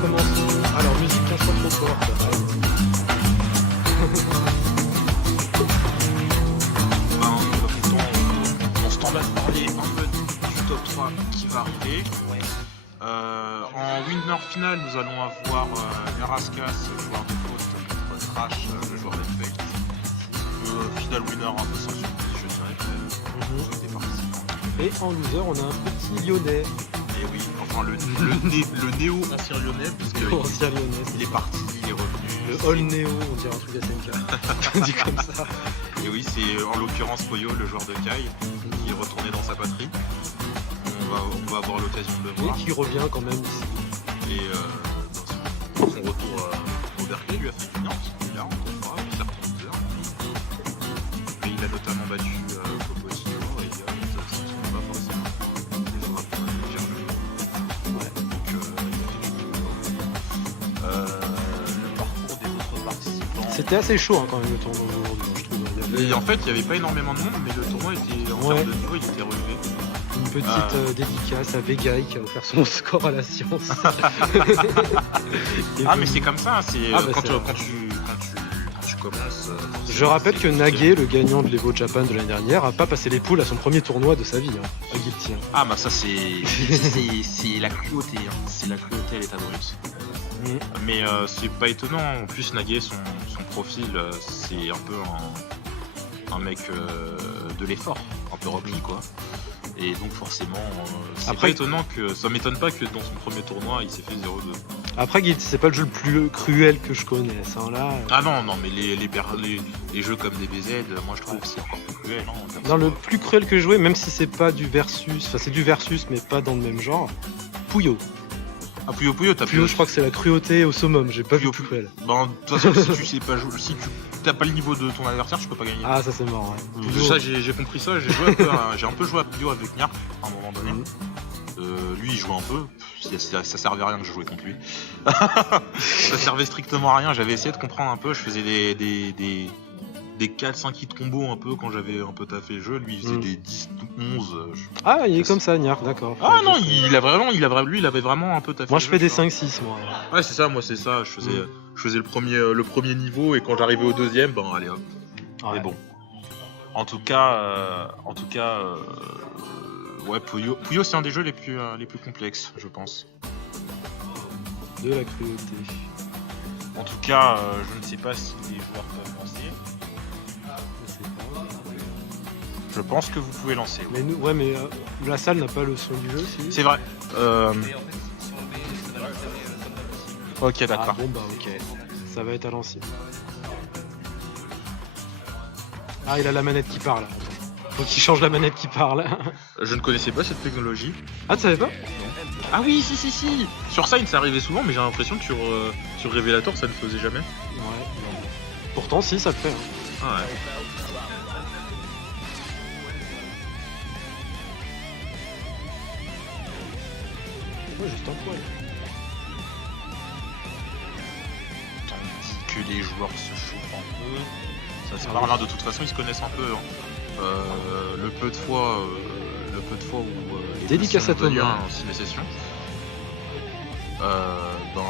commençons. Alors, musique 15 fois trop forte. On se tente à parler un peu du top 3 qui va arriver. En winner final, nous allons avoir Eraskas, joueur de poste, contre Trash, le joueur d'Effect. Final winner un peu sans surprise, je dirais. Des participants. Et en loser, on a un petit lyonnais. Et oui, enfin le néo ancien lyonnais, parce que Ancien lyonnais. il est parti, il est revenu. Le all néo, on dirait un truc SNK. dit comme ça. Et oui, c'est en l'occurrence Poyo, le joueur de Kai, qui est retourné dans sa patrie. On va avoir l'occasion de le voir. Et qui revient quand même ici. Et dans son retour au Berkeley, lui a fait du bien, parce qu'il est là, encore une fois, il s'est retrouvé. Mais il a notamment battu Popotino et les autres qui ne sont pas forcément des joueurs légèrement. Ouais. Donc il a fait du bien. Le parcours des autres participants. C'était assez chaud hein, quand même le tournoi aujourd'hui, je trouve. Et en fait, il n'y avait pas énormément de monde, mais le tournoi était en termes de niveau, il était relevé. Une petite dédicace à Vegaï qui a offert son score à la science. Mais c'est comme ça, c'est quand tu commences. Je rappelle que Nagé, le gagnant de l'Evo Japan de l'année dernière, a pas passé les poules à son premier tournoi de sa vie, à Guilty. Ah bah ça c'est la cruauté, c'est la cruauté à l'état brut. Mais c'est pas étonnant, en plus Nagé, son profil, c'est un peu un mec de l'effort, un peu repli quoi. Et donc forcément, c'est pas étonnant que ça m'étonne pas que dans son premier tournoi il s'est fait 0-2. Après Guilty, c'est pas le jeu le plus cruel que je connaisse. Hein, là. Ah non, mais les jeux comme DBZ, moi je trouve que c'est encore plus cruel. Dans le plus cruel que j'ai joué, même si c'est pas du versus, enfin c'est du versus mais pas dans le même genre, Puyo. Ah Puyo, t'as Puyo, je crois que c'est la cruauté au summum, j'ai pas vu plus cruel. Bah, de toute façon, si tu sais pas jouer, si tu t'as pas le niveau de ton adversaire, tu peux pas gagner. Ah, ça c'est mort, ouais. Ça, j'ai compris ça, j'ai un peu joué à Puyo avec Nyarp à un moment donné. Lui, il jouait un peu, ça servait à rien que je jouais contre lui. Ça servait strictement à rien, j'avais essayé de comprendre un peu, je faisais des 4-5 hits combo un peu quand j'avais un peu taffé le jeu, lui il faisait des 10, 11. Ah, il est comme ça, Nyarp, d'accord. Ah non, lui il avait vraiment un peu taffé. Moi je fais des 5-6, moi. Ouais, c'est ça, moi c'est ça, je faisais le premier niveau et quand j'arrivais au deuxième, ben allez hop. Ouais. Mais bon. En tout cas, ouais, Puyo c'est un des jeux les plus complexes, je pense. De la cruauté. En tout cas, je ne sais pas si les joueurs peuvent lancer. Je pense que vous pouvez lancer. Ouais. Mais la salle n'a pas le son du jeu, si. C'est vrai. Ok, d'accord. Ah, bon bah ok. Ça va être à l'ancien. Ah, il a la manette qui parle. Faut qu'il change la manette qui parle. Je ne connaissais pas cette technologie. Ah, tu savais pas? Ah oui, si. Sur Sign, ça arrivait souvent, mais j'ai l'impression que sur Révélateur, ça ne faisait jamais. Ouais. Pourtant, si, ça le fait. Hein. Ah ouais. Ouais, juste un poil. Tandis que les joueurs se chauffent un peu. Ça se parle, de toute façon, ils se connaissent un peu. Hein. Le peu de fois où dédicace à Thomas aussi les sessions.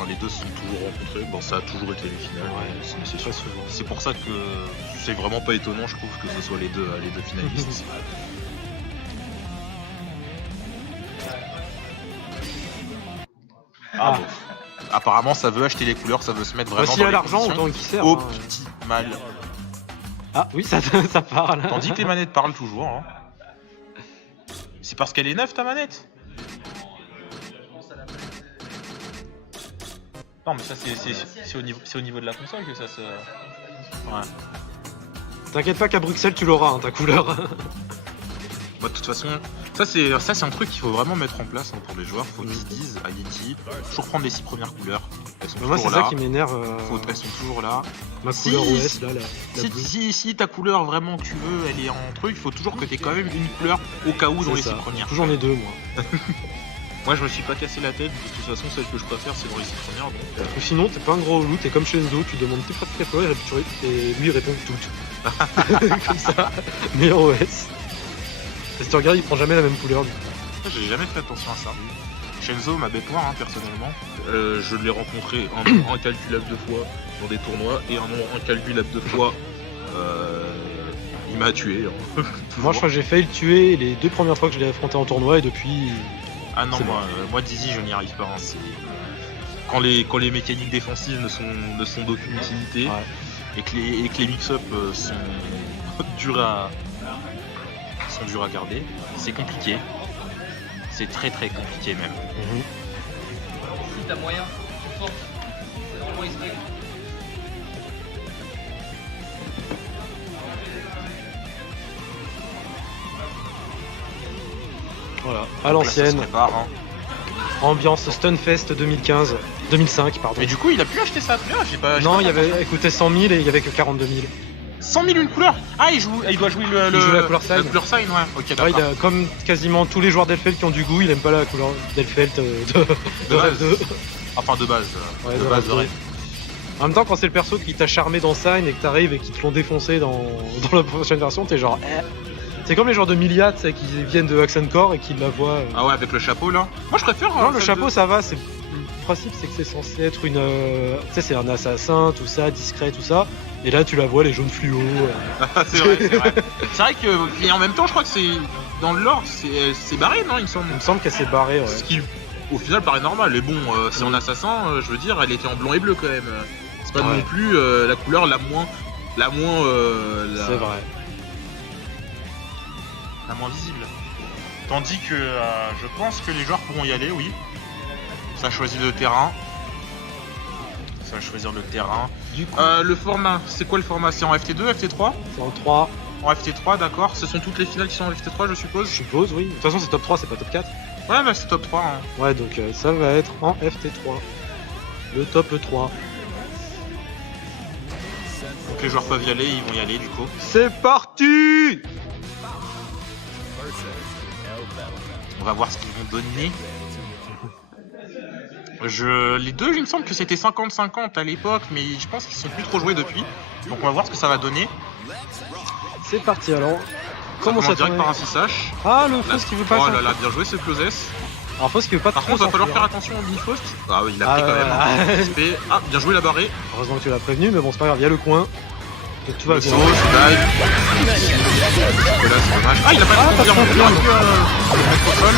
Les deux se sont toujours rencontrés. Bon, ça a toujours été les finales. Ouais, c'est pour ça que c'est vraiment pas étonnant, je trouve, que ce soit les deux finalistes. Ah bon. Apparemment, ça veut acheter les couleurs, ça veut se mettre vraiment s'il dans y a les l'argent, conditions. autant qu'il sert. Au hein. petit mal. Ah oui, ça parle. Tandis que les manettes parlent toujours. Hein. C'est parce qu'elle est neuve ta manette. Non mais ça c'est au niveau de la console que ça se... Ouais. T'inquiète pas qu'à Bruxelles tu l'auras, hein, ta couleur. Bah, de toute façon, ça c'est un truc qu'il faut vraiment mettre en place pour les joueurs. Faut qu'ils se disent à Yeti, toujours prendre les 6 premières couleurs. Elles sont Moi c'est toujours là. ça qui m'énerve. Elles sont toujours là. Ma couleur OS là, la bleue. Si ta couleur vraiment que tu veux, elle est en truc, il faut toujours que t'aies quand même une couleur au cas où dans les 6 premières. Toujours les deux moi. Moi je me suis pas cassé la tête, de toute façon celle que je préfère c'est dans les 6 premières. Donc, Ou sinon t'es pas un gros loup, t'es comme chez Enzo, tu demandes tes prêts couleurs et lui il répond toutes. Comme ça, meilleur OS. Et si tu regardes il prend jamais la même couleur. J'ai jamais fait attention à ça. Shenzo m'a bête noire, hein, personnellement. Je l'ai rencontré un nombre incalculable de fois dans des tournois et un nombre incalculable de fois il m'a tué. Hein. Moi, je crois que j'ai failli le tuer les 2 premières fois que je l'ai affronté en tournoi et depuis. Ah non, C'est moi Dizzy, je n'y arrive pas. Hein. Quand les mécaniques défensives ne sont d'aucune utilité Ouais. et que les mix-up sont durs à garder, c'est compliqué. C'est très très compliqué même. Si t'as moyen, tu forces. C'est vraiment esprit. Voilà, à Donc là, ça l'ancienne, se prépare, hein. ambiance Stunfest 2005, pardon. Mais du coup, il a pu acheter ça après, j'ai pas. Non, il y pas fait avait, attention. il coûtait 100 000 et il y avait que 42 000. 100 000 une couleur. Ah, il doit jouer Il joue la couleur sign. La couleur sign, ouais. Ok, d'accord. Ouais, il a, comme quasiment tous les joueurs d'Elfeld qui ont du goût, il aime pas la couleur d'Elfeld de base. Rêve 2. Enfin, de base. Ouais, de de base, Rêve de 2. rêve. En même temps, quand c'est le perso qui t'a charmé dans Sign et que t'arrives et qu'ils te l'ont défoncé dans la prochaine version, t'es genre. C'est comme les joueurs de Milia, tu sais, qui viennent de Core et qui la voient. Ah ouais, avec le chapeau là. Moi, je préfère. Non, le celle chapeau, de- ça va. C'est le principe, c'est que c'est censé être une. Tu sais, c'est un assassin, tout ça, discret, tout ça. Et là, tu la vois, les jaunes fluo. c'est vrai, c'est vrai. C'est vrai que. Et en même temps, je crois que c'est. Dans le lore, c'est barré, non, il me semble. Il me semble qu'elle s'est barrée, ouais. Ce qui, au final, paraît normal. Mais bon, c'est en assassin, je veux dire, elle était en blanc et bleu quand même. C'est pas Ouais. non plus la couleur la moins. La C'est vrai. La moins visible. Tandis que je pense que les joueurs pourront y aller, oui. Ça choisit le terrain. Ça va choisir le terrain. Du coup, Le format, c'est quoi le format? C'est en FT2, FT3? c'est en 3, En FT3, d'accord. Ce sont toutes les finales qui sont en FT3, je suppose? je suppose, oui. De toute façon, c'est top 3, c'est pas top 4. Ouais, bah c'est top 3. Hein. Ouais, donc ça va être en FT3. Le top 3. Donc les joueurs peuvent y aller, ils vont y aller du coup. C'est parti! On va voir ce qu'ils vont donner. Les deux, il me semble que c'était 50-50 à l'époque, mais je pense qu'ils sont plus trop joués depuis. Donc on va voir ce que ça va donner. C'est parti alors. Comment ça direct tourne par un 6H. Ah, le Faust qui veut pas Oh s'en- là là, bien joué ce Closes. Alors, Faust qui veut pas Par trop contre, il va falloir s'enfuir. faire attention au Mini-Faust. Ah oui, il a pris quand même. Ah, XP. Ah, bien joué la barrée. heureusement que tu l'as prévenu, mais bon, c'est pas grave, il y a le coin. Donc tout va Le bien. saut, dive. Là, c'est dommage. Ah, il a pas Ah, de pas de confirme. Il aurait pu le mettre au sol.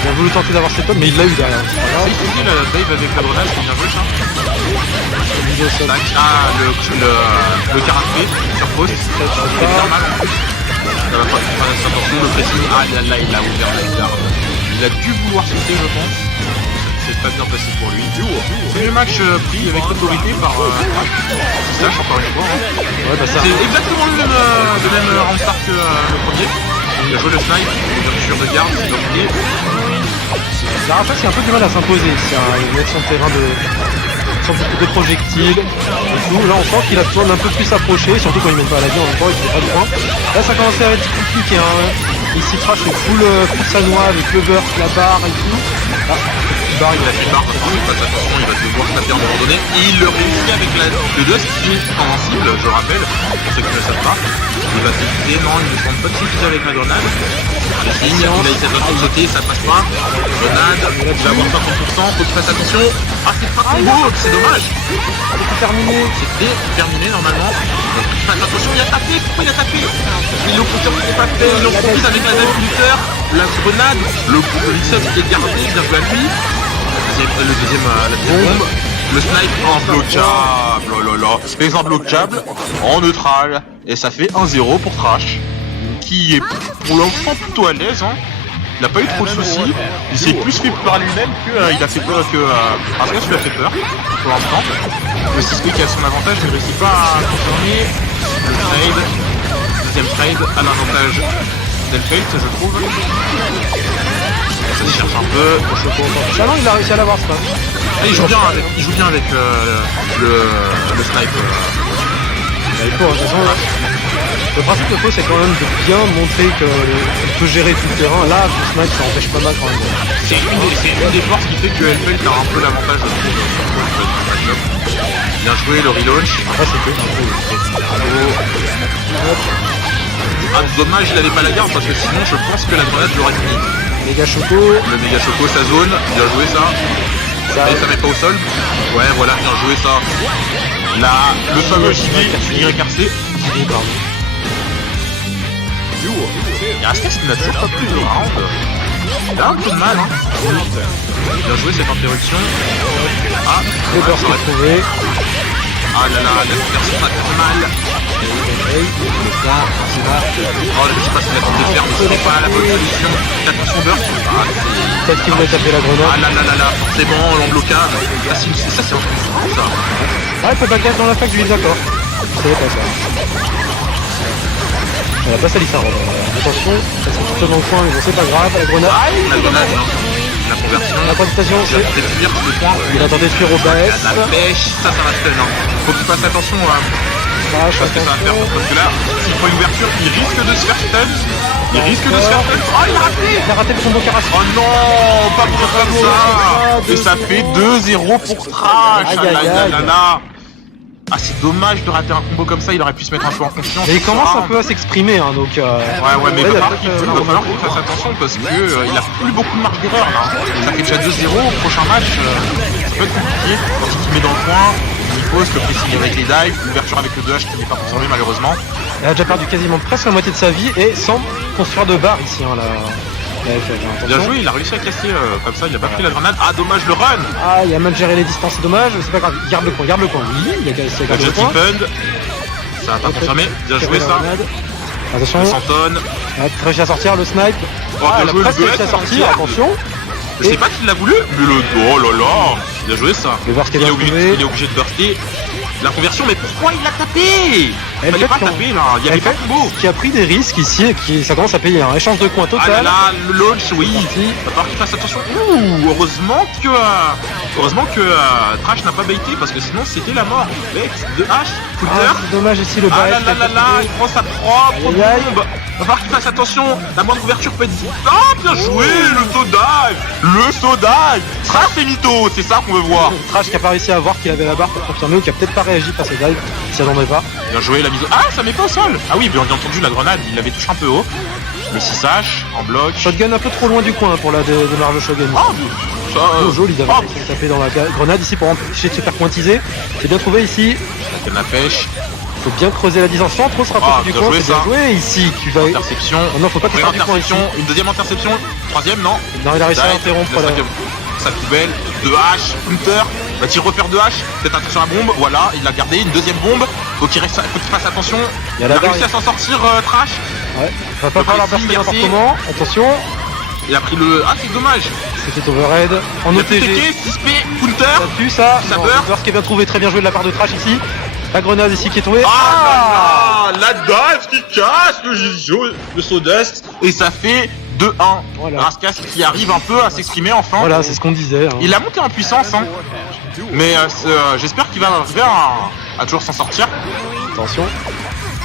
Il a voulu tenter d'avoir ses pommes, mais il l'a eu derrière. C'est pas Ah, grave. il faut dire, la dive avec la grenade, c'est bien joué ça. Il est au sol. Tac. Ah, le karaté sur Faust. C'est bien mal en plus. Ça va pas faire attention, le pressing. Ah, là, il a ouvert la garde. Il a dû vouloir sauter, je pense. C'est pas bien passé pour lui. Premier match pris avec autorité par Slash, encore une fois. Hein. Ouais, bah ça. C'est exactement le même round start que le premier. Il a joué le snipe, bien sûr de garde, c'est dominé. Zarafax a un peu du mal à s'imposer ici, hein. Il met son terrain sur beaucoup de projectiles et tout. Là on sent qu'il a besoin d'un peu plus s'approcher, surtout quand il mène pas à la vie en même temps, il fait pas de point. Là ça commence à être compliqué, hein. Ici Trash est full sanois avec le burst, la barre et tout. Ah, il barre, Il a fait une barre, parce qu'il passe attention, il va devoir se taper à un moment donné. Et il le réussit avec le dust qui est invincible, je rappelle, pour ceux qui ne le savent pas. Il va s'éviter, non, il ne semble pas de s'éviter avec la grenade. Les signes, il a essayé de sauter, ça passe pas. Grenade, il va avoir 50%, faut qu'il fasse attention. Ah, c'est pas combo, c'est dommage. c'est terminé. C'était terminé normalement. Donc, faites attention, il a tapé, pourquoi il a tapé? Ils l'ont confirmé, pas fait, ils l'ont compris avec la dive Luther, la grenade, le mix-up qui est gardé, bien joué à lui. La deuxième bombe. Le snipe imbloquable, oh là là, les imbloquables en neutral. Et ça fait 1-0 pour Trash, qui est pour l'instant plutôt à l'aise. Hein. Il n'a pas eu trop de soucis. Il s'est plus fait par lui-même qu'il a fait peur que Rasmus lui a fait peur pour l'instant. Le 6P qui a son avantage ne réussit pas à confirmer. Le trade, deuxième trade à l'avantage d'Elfeld, je trouve. Ça se cherche un peu. Ah non, il a réussi à l'avoir, ça. Ah, il joue bien avec le snipe. Il faut, de toute façon, le principe de Faux, c'est quand même de bien montrer qu'il peut gérer tout le terrain. Là, le snipe, ça empêche pas mal quand même. C'est une des forces qui fait que Elfeld a un peu l'avantage. Bien joué le relaunch. Après, c'était Ah, dommage, il avait pas la garde parce que sinon je pense que la grenade l'aurait fini. Méga Choco. Le méga choco, sa zone, bien joué ça. Ça, Mais ça met pas au sol. Ouais, voilà, bien joué ça. Là, le fameux YRC. pardon. Et Raskas qui n'a toujours pas pris le round. Il a un peu de mal, hein. Bien joué cette interruption. Ah, Le beurre ça s'est aurait- trouvé. Ah là là, la conversion a fait mal. Oh, je sais pas ce qu'il a tenté de faire, mais c'était pas la bonne solution. Attention Burst. Ah, c'est... Peut-être qu'il voulait taper la Ah grenade. là là là là, forcément, l'emblocade. Ah, c'est ça, c'est un truc, ça. Ah, il peut pas cacher dans la fac, je lui dis d'accord. Je savais pas ça. Elle a pas sali ça, Robin. Attention, ça se retrouve dans le coin, mais bon, c'est pas grave. La grenade. Aïe, La grenade, la conversion. la présentation, Il a c'est. tenté de fuir le point. Il a tenté de fuir au BS. La pêche, ça va stun. Hein. Faut qu'il fasse attention à Crash, ce que ça va faire. attention. Parce que là, s'il prend une ouverture, il risque de se faire stun. Il risque de se faire stun. Oh, il a raté. Il a raté le combo Karas. Oh non, pas pour comme ça. Et ça fait 2-0 pour Trash. Aïe, Ah là aïe, là aïe. là là. Ah, c'est dommage de rater un combo comme ça. Il aurait pu se mettre un peu en confiance. Mais il commence un Ah. peu à s'exprimer, hein, donc. Ouais, mais il il a va peut-être, falloir qu'il fasse attention parce que il a plus beaucoup de marge d'erreur là. Ça fait déjà 2-0. Prochain match, ça peut être compliqué. Lorsqu'il met dans le coin, il pose le pressing avec les dives, l'ouverture avec le 2H qui n'est pas conservé malheureusement. Il a déjà perdu quasiment presque la moitié de sa vie et sans construire de barre ici, hein, là. Bien joué, il a réussi à casser comme ça, il a pas pris la grenade. Ah, dommage le run. Ah, il a mal géré les distances, c'est dommage, c'est pas grave. Garde le coin, garde le coin. Oui, il a réussi à Le garder le Jetty coin. Fund. Ça va pas confirmer. Bien joué ça. Attention, Le Santon. réussi à sortir le snipe. Oh, Ah, bien elle a joué, presque le réussi à BS, sortir, hein, attention. Je sais pas qui l'a voulu, mais le... Oh là là. Bien joué ça. Le burst est Il est bien obligé, trouvé. il est obligé de burster. La conversion, mais pourquoi il l'a tapé? Il fallait pas taper là, il y avait pas de combo. Qui a pris des risques ici et qui ça commence à payer un échange de coins Ah là total. là, le launch, oui. Il va falloir qu'il fasse attention. Ouh, heureusement que Trash n'a pas baité parce que sinon c'était la mort. Vex, 2H, Ah, Coulter. c'est dommage ici le Ah barrette là là qui là a là, tapé. il prend sa propre Aïe, aïe. bombe. Va falloir qu'il fasse attention. La moindre ouverture peut être... Ah, bien joué, le saut dive. Le saut dive. Ça c'est mytho, c'est ça qu'on veut voir. Trash qui a pas réussi à voir qu'il avait la barre pour confirmer ou qui a peut-être pas réagi face au dive, s'y attendait pas. Bien joué la mise au... Ah, ça met pas au sol. Ah oui, bien entendu la grenade, il l'avait touché un peu haut. Le 6H en bloc. Shotgun un peu trop loin du coin pour la démarre de Shogun. Ah, ça... Oh, joli d'avoir oh, réussi à taper dans la grenade ici pour empêcher de se faire pointiser. C'est bien trouvé ici. il y en a pêche. Faut bien creuser la distance sans trop se rapprocher Ah, du bien coin. joué, C'est bien ça. joué ici. Tu vas. Interception. Oh non, faut pas qu'il Première sorte du coin ici. interception, une deuxième interception, troisième, non. Non, il a réussi à Dive, interrompre la la. cinquième. Sa poubelle, 2H, Counter, va-t-il refaire 2H? Peut-être attention à la bombe, voilà, il l'a gardé, une deuxième bombe, faut qu'il fasse attention. Il y a Il la a barre. réussi à s'en sortir, Trash. Ouais. Va pas Le falloir pressing, bercer n'importe merci. comment. Attention. Il a pris le... Ah, c'est dommage. C'était overhead. En Il a pu OTG. TK, 6P, Counter. Ça pue ça. Ça Non, beurre. le burst qui est bien trouvé, très bien joué de la part de Trash ici. La grenade ici qui est tombée. Ah là là, la dive qui casse le Sawdust. Et ça fait 2-1. Voilà. Raskas qui arrive un peu à s'exprimer enfin. Voilà, c'est ce qu'on disait. hein. Il a monté en puissance, hein. Mais j'espère qu'il va arriver à toujours s'en sortir. Attention.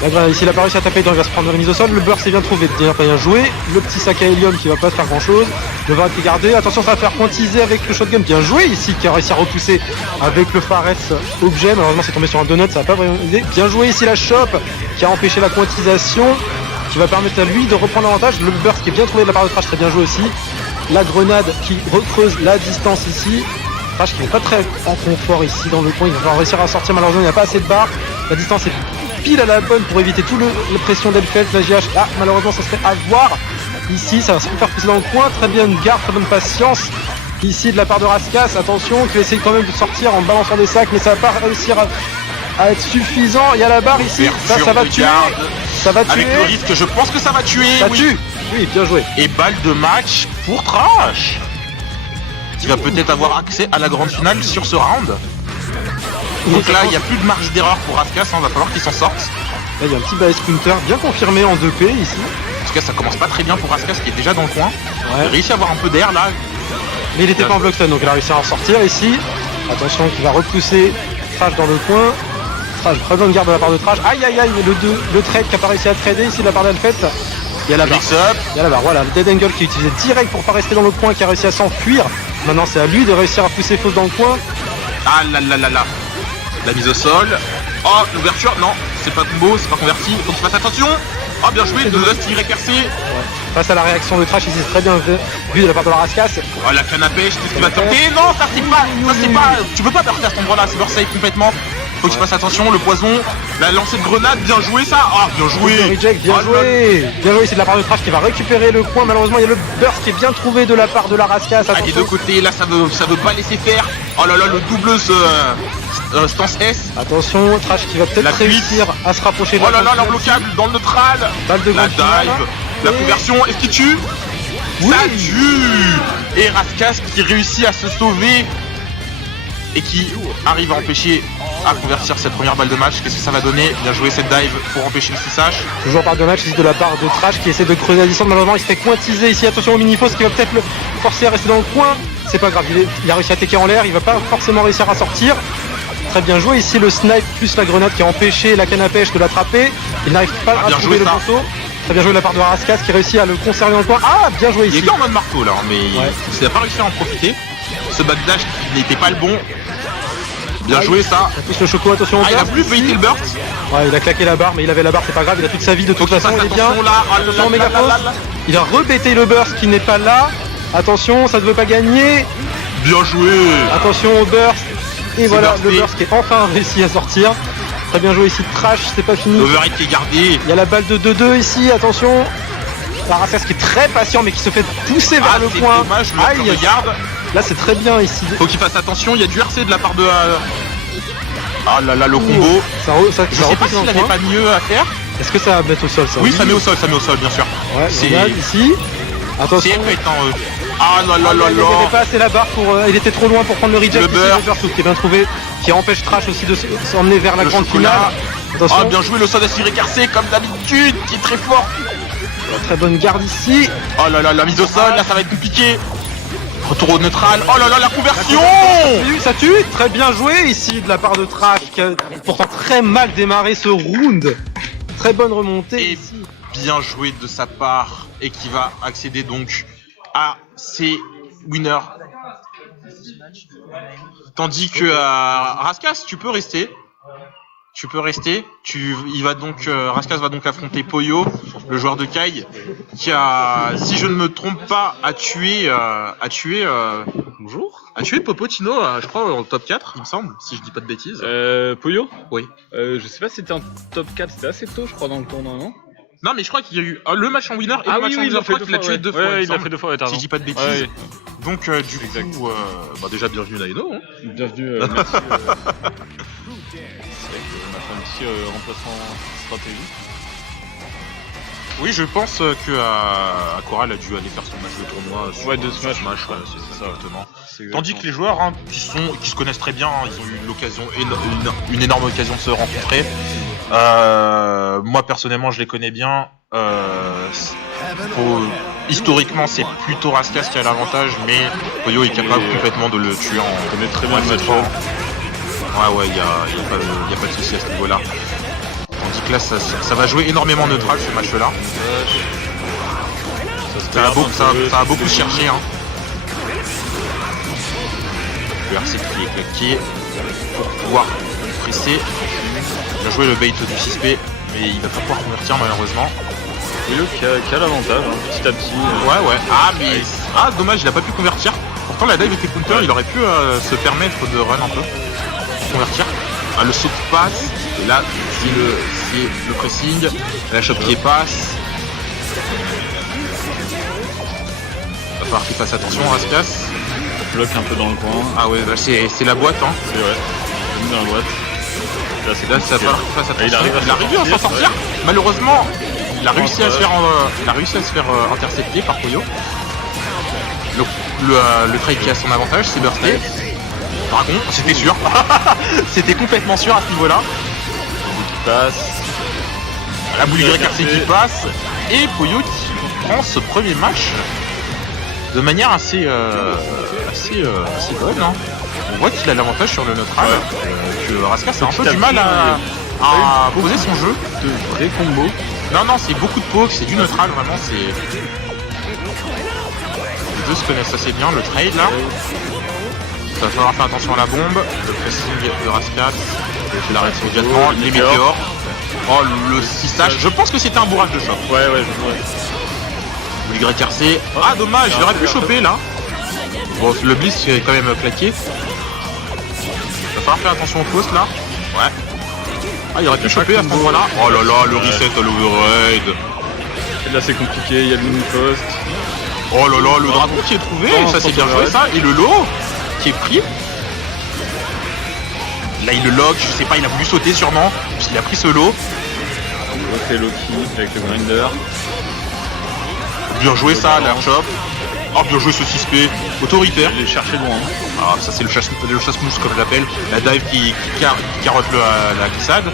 La grenade ici, il a pas réussi à taper, donc il va se prendre une mise au sol. Le burst est bien trouvé, bien joué. Le petit sac à hélium qui va pas faire grand chose. Le Varette qui est gardé. Attention, ça va faire pointiser avec le shotgun. Bien joué ici, qui a réussi à repousser avec le Fares objet. Malheureusement, c'est tombé sur un donut, ça va pas vraiment aider. Bien joué ici, la Chop qui a empêché la pointisation, qui va permettre à lui de reprendre l'avantage. Le burst qui est bien trouvé de la part de Trash, très bien joué aussi. La grenade qui recreuse la distance ici. Trash qui n'est pas très en confort ici dans le coin. Il va réussir à sortir, malheureusement, il n'y a pas assez de barres. La distance est pile à la bonne pour éviter tout la pression d'Elfeld, la GH. Ah, malheureusement, ça serait à voir. Ici, ça va se faire pousser dans le coin. Très bien, une garde, très bonne patience. Ici, de la part de Raskas, attention, qui va essayer quand même de sortir en balançant des sacs, mais ça va pas réussir à être suffisant. Il y a la barre ici. Ça va Ouverture de tuer. garde. Ça va tuer. Avec le risque, je pense que ça va tuer. Ça oui. tue. Oui, bien joué. Et balle de match pour Trash, qui va peut-être avoir accès à la grande finale sur ce round. Donc là, il n'y a plus de marge d'erreur pour Raskas, hein, va falloir qu'il s'en sorte. Là, il y a un petit base counter bien confirmé en 2P ici. En tout cas, ça commence pas très bien pour Raskas qui est déjà dans le coin. Il a Ouais. réussi à avoir un peu d'air là. Mais il était pas en blockstone, donc il a réussi à en sortir ici. Attention, qui va repousser Trash dans le coin. Trash, très bonne garde de la part de Trash. Aïe aïe aïe, mais le trade qui a pas réussi à trader ici de la part d'Alfet. Il y a la barre. Mix up. Il y a la barre, voilà, le dead angle qui est utilisé direct pour pas rester dans le coin, qui a réussi à s'enfuir. Maintenant c'est à lui de réussir à pousser fausse dans le coin. Ah là là là là. La mise au sol. Oh, l'ouverture, non, c'est pas combo, c'est pas converti. Faut qu'il fasse attention. Oh, bien joué, de Dust YRC. face à la réaction de Trash ici, c'est très bien vu de la part de la Raskas. Oh la canne à pêche, qu'est-ce qu'il va tenter? Non, ça c'est pas, tu peux pas burst à cet endroit là, c'est burst safe complètement. Faut que tu fasses attention, le poison, la lancée de grenade, bien joué ça. Ah, bien joué. Reject, bien joué. Bien joué, c'est de la part de Trash qui va récupérer le coin. Malheureusement, il y a le burst qui est bien trouvé de la part de la Raskas. Ah, des deux côtés, là ça veut pas laisser faire. Oh là là, le double stance S. Attention, Trash qui va peut-être réussir à se rapprocher de la. Oh là là, l'embloquable dans le neutral. Balle de la dive, la conversion, est-ce qu'il tue? Ça tue. Et Raskas qui réussit à se sauver et qui arrive à empêcher à convertir cette première balle de match. Qu'est-ce que ça va donner? Bien joué cette dive pour empêcher le 6H. Toujours balle de match ici de la part de Trash qui essaie de creuser la distance. Malheureusement il se fait cointiser ici. Attention au mini-fausse qui va peut-être le forcer à rester dans le coin. C'est pas grave, il a réussi à taker en l'air. Il va pas forcément réussir à sortir. Très bien joué ici le snipe plus la grenade qui a empêché la canne à pêche de l'attraper. Il n'arrive pas à trouver le bon saut. Très bien joué de la part de Raskas qui réussit à le conserver dans le coin. Ah, bien joué ici. Il est en mode marteau là, mais il n'a pas réussi à en profiter. Ce backdash n'était pas le bon. Bien joué ça. Il touche le choco, attention au il a plus baité le burst. Ouais, il a claqué la barre, mais il avait la barre, c'est pas grave, il a toute sa vie de toute façon, il est bien. Attention méga il a rebêté le burst qui n'est pas là. Attention, ça ne veut pas gagner. Bien joué. Attention au burst. Et voilà, le burst qui est enfin réussi à sortir. Très bien joué ici, Trash, c'est pas fini. L'overhit qui est gardé. Il y a la balle de 2-2 ici, attention. La Raskas qui est très patient mais qui se fait pousser vers le point. Dommage, le garde. Là c'est très bien ici. Faut qu'il fasse attention, il y a du RC de la part de... Ah là là, le combo. Je sais pas s'il avait pas mieux à faire. Est-ce que ça va mettre au sol ça? Oui, ça met au sol, bien sûr. Ouais, c'est ici. Attention. Ah là là là là. Il n'avait pas assez la barre pour... il était trop loin pour prendre le reject. Le burst qui est bien trouvé, qui empêche Trash aussi de s'emmener vers la grande finale. Attention. Ah bien joué le sol à RC comme d'habitude, qui est très fort. Très bonne garde ici. Oh là là, la mise au sol, là ça va être compliqué. Retour au neutral. Oh là là, la conversion. Ça tue. Très bien joué ici de la part de Trash qui a pourtant très mal démarré ce round. Très bonne remontée ici. Bien joué de sa part et qui va accéder donc à ses winners. Tandis que Raskas, tu peux rester. Raskas va donc affronter Poyo, le joueur de Kai, qui a, si je ne me trompe pas, a tué Popotino, je crois, en top 4, il me semble, si je dis pas de bêtises. Poyo? Oui. Je sais pas si c'était en top 4, c'était assez tôt, je crois, dans le tournoi, non? Non, mais je crois qu'il y a eu le match en winner et le match en winner, je crois qu'il a tué 2 fois. Ouais, il l'a fait 2 fois, si je dis pas de bêtises. Ouais. Donc, du coup, déjà, bienvenue Naino. Hein. Bienvenue, merci. On a fait un petit remplaçant stratégique. Oui, je pense que Coral a dû aller faire son match de tournoi. De Smash, c'est ça, exactement. Tandis que les joueurs qui se connaissent très bien, ils ont eu l'occasion, une énorme occasion de se rencontrer. Moi personnellement, je les connais bien. Historiquement, c'est plutôt Raskas qui a l'avantage, mais Poyo est capable complètement de le tuer en. connaît très bien le match. Ouais, il y a pas de souci à ce niveau-là. Tandis que là, ça va jouer énormément neutral ce match-là. Ça a beaucoup cherché. Hein. Le RC qui est claqué pour pouvoir presser. Bien joué le bait du 6P, mais il va pas pouvoir convertir malheureusement. Poyo qui a l'avantage, petit à petit. Ouais. Dommage, il a pas pu convertir. Pourtant la dive était counter, il aurait pu se permettre de run un peu. Convertir. Le saut qui passe. Et là, c'est le pressing. La shot qui passe. Va falloir qu'il fasse attention, Raskas. Bloque un peu dans le coin. Ah ouais, bah c'est la boîte. Hein. C'est vrai. Dans la boîte. Là, ça va falloir qu'il fasse attention. Il arrive à s'en sortir. Malheureusement, il a réussi à se faire intercepter par Poyo. Le trade qui a son avantage, c'est bursté. Dragon, c'était sûr. C'était complètement sûr à ce niveau-là. Qui passe. La boule YRC qui passe. Et Poyo qui prend ce premier match de manière assez bonne. Hein. On voit qu'il a l'avantage sur le neutral. Que Raskas a un peu du mal à poser son jeu. De vrais combos. Non, c'est beaucoup de poke, c'est du neutral, vraiment, c'est... Les deux se connaissent assez bien, le trade là. Il va falloir faire attention à la bombe, le pressing de Raskas, il arrête immédiatement, les météores. Oh, le 6H, je pense que c'était un bourrage de choc. Ouais, je vois. Ou YRC. Ah dommage, il aurait pu choper là. Bon, le blitz est quand même claqué. Va falloir faire attention aux fausses là. Ouais. Ah, il aurait pu choper à ce moment-là. Oh là là, le reset à l'override. Là c'est compliqué, il y a le mini-post. Oh là là, le dragon qui est trouvé, ça c'est bien joué ça. Et le lot qui est pris. Là il le lock, je sais pas, il a voulu sauter sûrement, puisqu'il a pris ce lot. C'est Loki avec le grinder. Bien joué ça, l'airshop. Oh bien joué ce 6P, autoritaire. Il est cherché loin. Ah ça c'est le chasse-mousse comme je l'appelle. La dive qui carotte la glissade.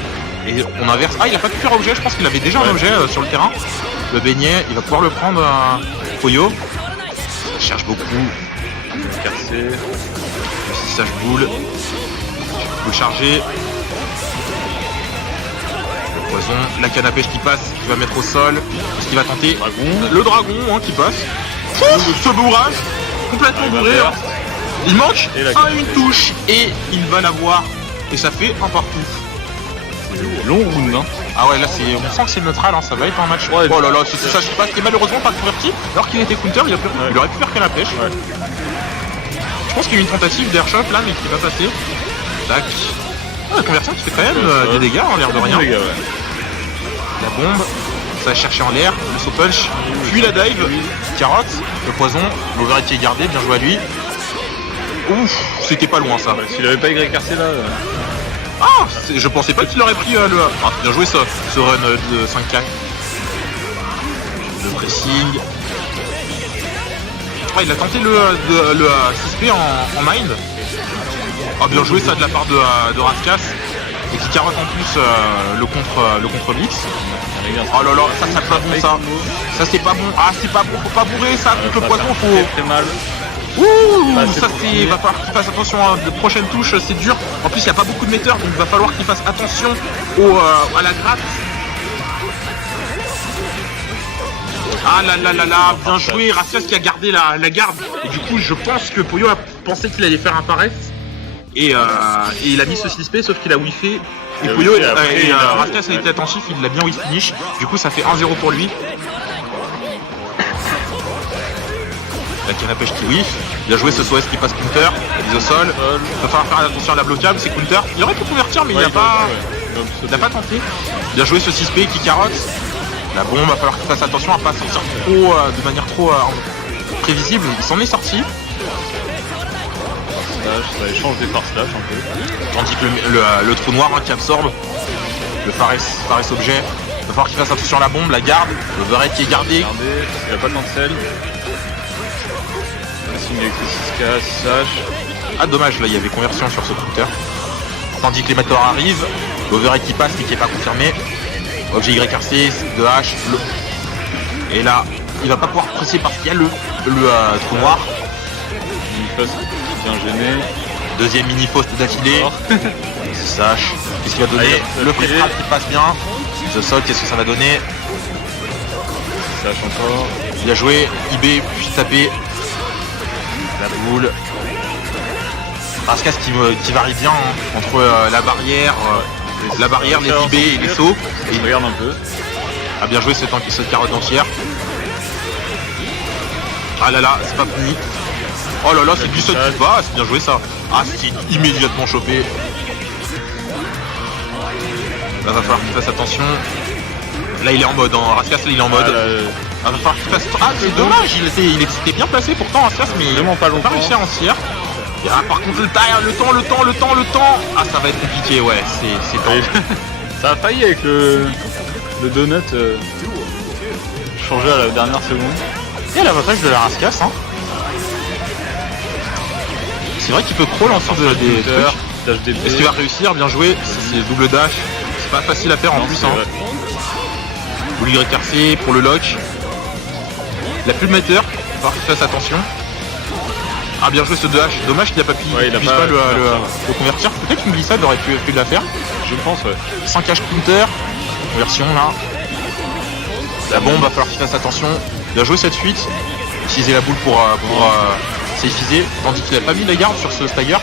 Et on inverse. Ah il a pas pu faire objet, je pense qu'il avait déjà un objet sur le terrain. Le beignet, il va pouvoir le prendre Poyo. Il cherche beaucoup. Cassé. Le sage boule. Boule chargée. Le poison. La canne à pêche qui passe, qui va mettre au sol. Qu'est-ce qu'il va tenter? Le dragon hein, qui passe. Ce bourrage. Complètement bourré. Hein. Il manque une touche et il va l'avoir. Et ça fait un partout. Long round, hein. Ah ouais, là c'est, on sent que c'est neutral, hein, ça va être un match. Ouais, oh là là, c'est ça, je sais pas, qui est malheureusement pas converti, alors qu'il était counter, il aurait pu faire qu'à la pêche. Ouais. Je pense qu'il y a eu une tentative d'airshop là, mais qui n'est pas passée. Tac. Ah, la conversion qui fait quand même des dégâts, hein, l'air de rien. Dégâts, ouais. La bombe, ça va chercher en l'air, le saut punch, puis la dive, carotte, le poison, l'overhead qui est gardé, bien joué à lui. Ouf, c'était pas loin ça. S'il avait pas YRC là. Ah, je pensais pas qu'il aurait pris le... Ah, bien joué ça, ce run de 5K. Le pressing. Ah, il a tenté le 6P en mind. Ah, bien joué ça de la part de Raskas. Et qui carotte en plus le contre Blitz. Oh là là, ça c'est pas bon ça. Ça c'est pas bon. Ah, c'est pas bon, faut pas bourrer ça contre le poisson, faut... Très mal. Ouh, ça c'est, va falloir qu'il fasse attention à de prochaines touches, c'est dur. En plus il n'y a pas beaucoup de metteurs, donc il va falloir qu'il fasse attention à la gratte. Ah là là là là, bien joué, Raskas qui a gardé la garde. Et du coup je pense que Poyo a pensé qu'il allait faire un paresse. Et il a mis ce 6P sauf qu'il a whiffé. Et Poyo Raskas a été attentif, il l'a bien whiff finish. Du coup ça fait 1-0 pour lui. La canne à pêche qui whiff, bien joué ce SOS qui passe counter, la mise au sol, il va falloir faire attention à la blocable, c'est counter, il aurait pu convertir mais il n'a pas tenté, bien joué ce 6P qui carotte, la bombe, va falloir qu'il fasse attention à pas sortir trop, de manière trop prévisible, il s'en est sorti. Ça échange des forces slash un peu. Tandis que le trou noir hein, qui absorbe, le Fares objet, il va falloir qu'il fasse attention à la bombe, la garde, le overhead qui est gardé. Il n'a pas de cancel. Avec le 6K, Sash. Ah dommage, là il y avait conversion sur ce counter. Tandis que les metteurs arrivent, l'overhead qui passe mais qui n'est pas confirmé. Objet YRC, 2H, et là, il va pas pouvoir presser parce qu'il y a le trou noir. Mini-post bien gêné. Deuxième mini-post d'affilée. Sash, qu'est-ce qu'il va donner? Le free trap qui passe bien. The Sol, qu'est-ce que ça va donner? Sash encore. Il a joué, IB, puis tapé. La boule. Raskas qui varie bien hein, entre la barrière, les IB et les sauts. Et il regarde un peu. A bien joué cette carotte entière. Ah là là, c'est pas fini. Oh là là, c'est du saut qui passe, c'est bien joué ça. Ah, c'est immédiatement chopé. Là, va falloir qu'il fasse attention. Là, il est en mode, hein. Raskas, là, il est en mode. Va falloir qu'il fasse... Ah, c'est dommage, il était bien placé pourtant, Raskas, mais il n'a pas réussi à en tirer. Ah, par contre, le temps. Ah, ça va être compliqué, ouais, c'est temps. Ça a failli avec le donut changé à la dernière seconde. Et l'avantage de la Raskas, hein. C'est vrai qu'il peut trop lancer des trucs. Est-ce qu'il va réussir? Bien joué, c'est double dash. C'est pas facile à faire en plus, hein. Ou YRC pour le lock. La plus de metteur, il va falloir qu'il fasse attention. Ah, bien joué ce 2H, dommage qu'il n'a pas pu pas le convertir. Peut-être qu'une glissade aurait pu la faire. Je pense, ouais. 5H counter, conversion là. La bombe, va falloir qu'il fasse attention. Bien joué cette fuite. Utiliser la boule pour safiser, tandis qu'il n'a pas mis la garde sur ce stagger.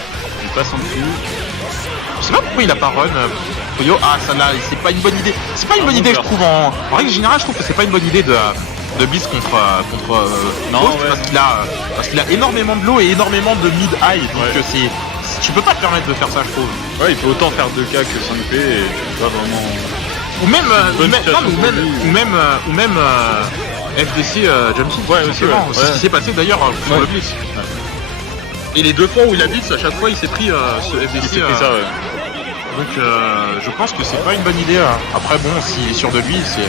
Il passe en dessous. Je sais pas pourquoi il a pas run. Poyo, ah ça là, c'est pas une bonne idée. C'est pas une bonne idée je trouve en règle générale, je trouve que c'est pas une bonne idée de de Blitz contre Non, Ghost ouais. parce qu'il a énormément de low et énormément de mid-high, donc Ouais. tu peux pas te permettre de faire ça, je trouve. Ouais, il peut autant faire 2K que 5P et pas vraiment. Ou même, bonne situation pour lui. ou même FDC Jump Kick, Ouais, tout aussi, simplement. ouais. C'est ce qui s'est passé d'ailleurs sur Ouais. le Blitz. Et les deux fois où il a Blitz, à chaque fois il s'est pris ce Il FDC. s'est pris ça, ouais. Donc je pense que c'est pas une bonne idée. Après bon, s'il est sûr de lui, c'est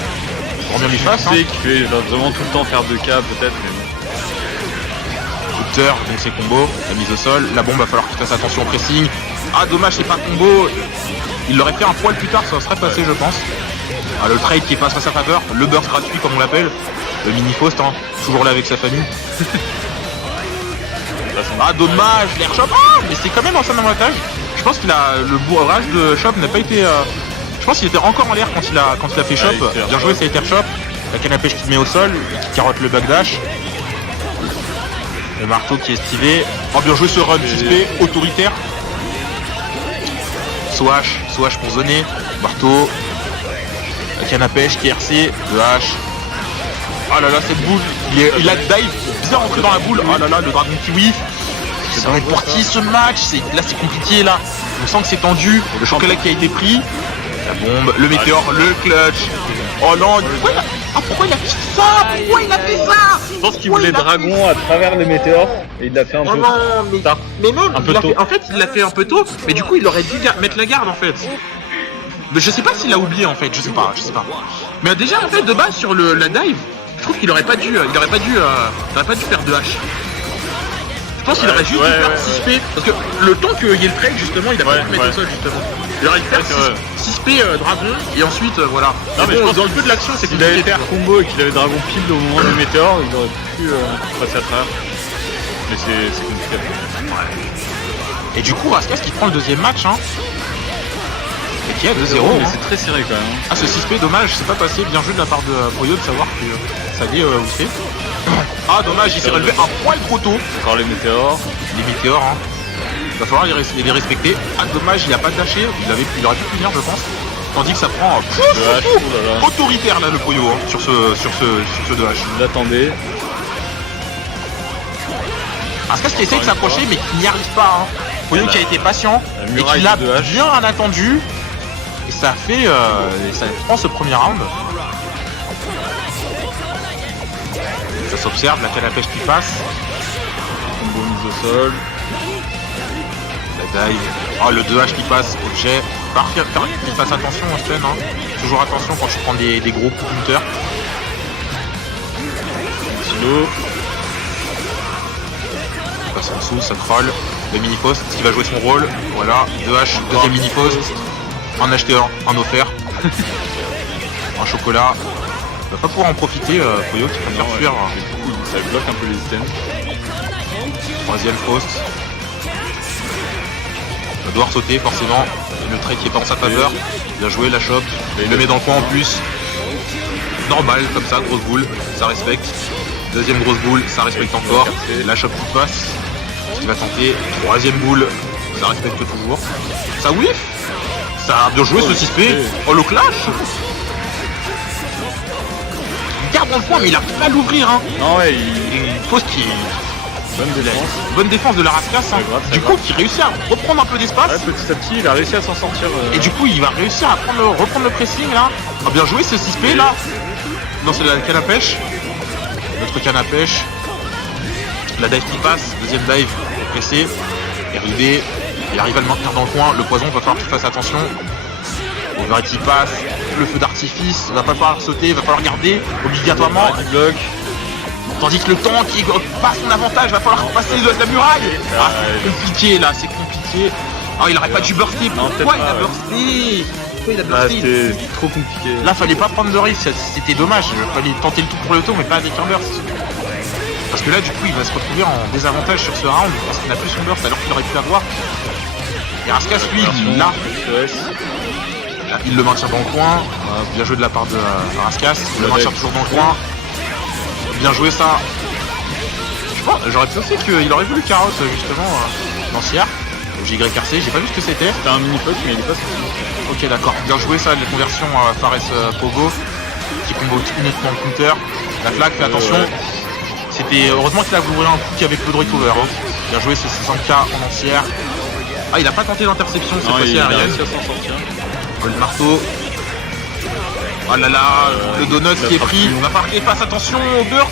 pour bien lui fasse. Tu sais qu'il va vraiment tout le temps faire 2K peut-être, mais bon. Hooter, donc ses combos, la mise au sol, la bombe va falloir qu'il fasse attention au pressing. Ah dommage c'est pas combo. Il l'aurait fait un poil plus tard, ça serait passé je pense. Ah, le trade qui passe à sa faveur, le burst gratuit comme on l'appelle, le mini Faust, hein, toujours là avec sa famille. Ah dommage, l'air shop, ah, mais c'est quand même en son avantage. Je pense que le bourrage de shop n'a pas été... je pense qu'il était encore en l'air quand il a fait shop. Ouais, Bien joué, ça a été shop. La canne à pêche qui te met au sol, qui carotte le backdash. Le marteau qui est estivé. Oh bien joué ce run suspect, autoritaire. Swash pour zoner. Marteau. La canne à pêche qui est RC. Le H. Oh là là cette boule. Il a dive bien rentré dans la boule. Oh là là le dragon kiwi. Ça va être pour qui ce match? Là c'est compliqué là. On sent que c'est tendu. Le chocolat qui a été pris. La bombe, le météore, le clutch. Oh non, pourquoi il a fait ça? Pourquoi il a fait ça? Je pense qu'il voulait dragon à travers les météores et il l'a fait un peu tard. mais même, Un peu tôt. en fait, il l'a fait un peu tôt, mais du coup, il aurait dû mettre la garde en fait. Mais je sais pas s'il a oublié en fait, je sais pas. Mais déjà en fait, de base sur la dive, je trouve qu'il aurait pas dû faire de hache. Je pense qu'il aurait juste dû faire 6P, parce que le temps qu'il y ait le trade justement, il a pas pu mettre au sol justement. Il aurait dû faire 6P dragon et ensuite voilà. Non, mais bon, je pense dans le feu de l'action, c'est S'il avait compliqué. fait combo et qu'il avait dragon pile au moment du météore, il aurait pu passer à travers. Mais c'est compliqué. Et du coup, Raskas qui prend le deuxième match, hein. Et qui est à 2-0. Mais hein. c'est très serré quand même. Ah, ce 6P, dommage, c'est pas passé. Bien joué de la part de Poyo de savoir que ça allait où c'est. Ah, dommage, il s'est relevé un poil trop tôt. Encore les météores. Les météores, hein. Il va falloir les respecter. Ah, dommage, il a pas lâché. Il aurait pu finir, je pense. Tandis que ça prend Le H, oh là là. autoritaire là le Poyo hein, sur ce 2H. Il l'attendait. Raskas qui essaye de s'approcher mais qui n'y arrive pas. Hein. Poyo qui a été patient la et muraille qui l'a de 2H. bien attendu. Et ça fait. Ça prend ce premier round. Ça s'observe, la canne à pêche qui passe. Combo mise au sol. La dive. Oh le 2H qui passe, objet. Parfait, qu'il fasse attention Sten, hein. Toujours attention quand tu prends des gros coups counter. Silo. Il passe en dessous, ça troll. Le mini post qui va jouer son rôle. Voilà, 2H, deuxième mini post. Un acheteur, un offert. Un chocolat. Il va pas pouvoir en profiter, Poyo qui préfère fuir. Ça bloque un peu les items. Troisième post. Il va devoir sauter forcément. Le trade qui est pas en sa faveur. Bien joué la chope. Il le met dans le coin en plus. Normal comme ça, grosse boule, ça respecte. Deuxième grosse boule, ça respecte encore. La chope qui passe. Ce qu'il va tenter. Troisième boule, ça respecte toujours. Ça whiff. Ça a bien joué ce 6P. Oh le clash. Il garde dans le coin mais il a pas à l'ouvrir hein. Non ouais, Une poste qui est bonne défense. bonne défense de la Raskas hein. grave, Du coup qui réussit à reprendre un peu d'espace. Ouais, petit à petit, il a réussi à s'en sortir. Et du coup il va réussir à reprendre le pressing là. Ah, bien joué ce 6P là. Non c'est la canne à pêche. Notre canne à pêche. La dive qui passe, deuxième dive pressé. RID. Il arrive à le maintenir dans le coin. Le poison va falloir qu'il fasse attention. Overhead qui passe. Le feu d'artifice. Va pas falloir sauter, va falloir garder obligatoirement. Il bloque. Tandis que le temps qui passe son avantage, va falloir passer la muraille. Ah, c'est compliqué là, c'est compliqué. Ah, il aurait pas dû burster. Non, Pourquoi il peut-être a pas, bursté? Pourquoi il a Ah, bursté? c'était trop compliqué. Là, fallait pas prendre de risque, c'était dommage. Il fallait tenter le tout pour le tout, mais pas avec un burst. Parce que là, du coup, il va se retrouver en désavantage sur ce round parce qu'il n'a plus son burst alors qu'il aurait pu l'avoir. Et Raskas, lui, là, il le maintient dans le coin. Bien joué de la part de Raskas. Il le maintient toujours dans le coin. Bien joué ça. Je pense, j'aurais pensé qu'il aurait voulu carotte justement dans Sierre. JYRC, j'ai pas vu ce que c'était. C'était un mini pote mais il est pas sorti. Ok d'accord, bien joué ça, la conversion Fares Pogo qui combo uniquement le counter. La flag, fais attention. C'était heureusement qu'il a voulu un coup avec le droit over. Hein. Bien joué ce 600K en entière. Ah, il a pas tenté d'interception cette fois-ci aérienne. Le marteau. Oh là là, le donut qui est pris. Il va falloir qu'il fasse attention au burst.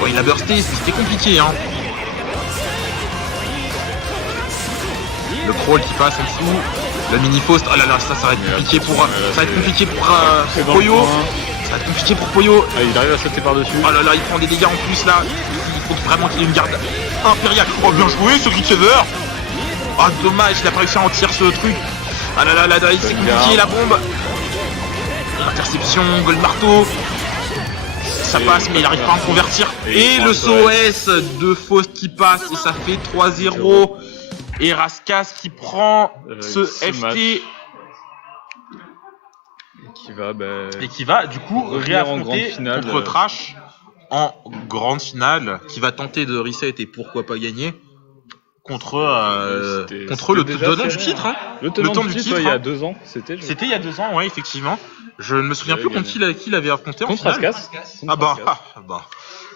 Oh, il a bursté, c'était compliqué. Hein. Le crawl qui passe en dessous. Le mini faust. Oh là là, ça va être compliqué pour. Ça va être compliqué pour Poyo. Ça va être compliqué pour Poyo. Ah, il arrive à sauter par-dessus. Oh là là, il prend des dégâts en plus là. Il faut vraiment qu'il ait une garde impériale. Oh, bien joué ce Quicksilver. Ah, dommage, il a pas réussi à en tirer ce truc. Ah là là, là, c'est compliqué la bombe. Interception, gold marteau. Ça passe, mais il arrive pas à en convertir. Et le SOS de Faust qui passe. Et ça fait 3-0. Et Raskas qui prend ce FT. Et qui va du coup réaffronter contre Trash en grande finale, qui va tenter de reset et pourquoi pas gagner contre le tenant du titre. Hein. Le tenant du titre, il y a 2 ans. C'était il y a 2 ans, ouais, effectivement. Je ne me souviens plus contre qui il avait affronté en finale. Raskas. Ah bah.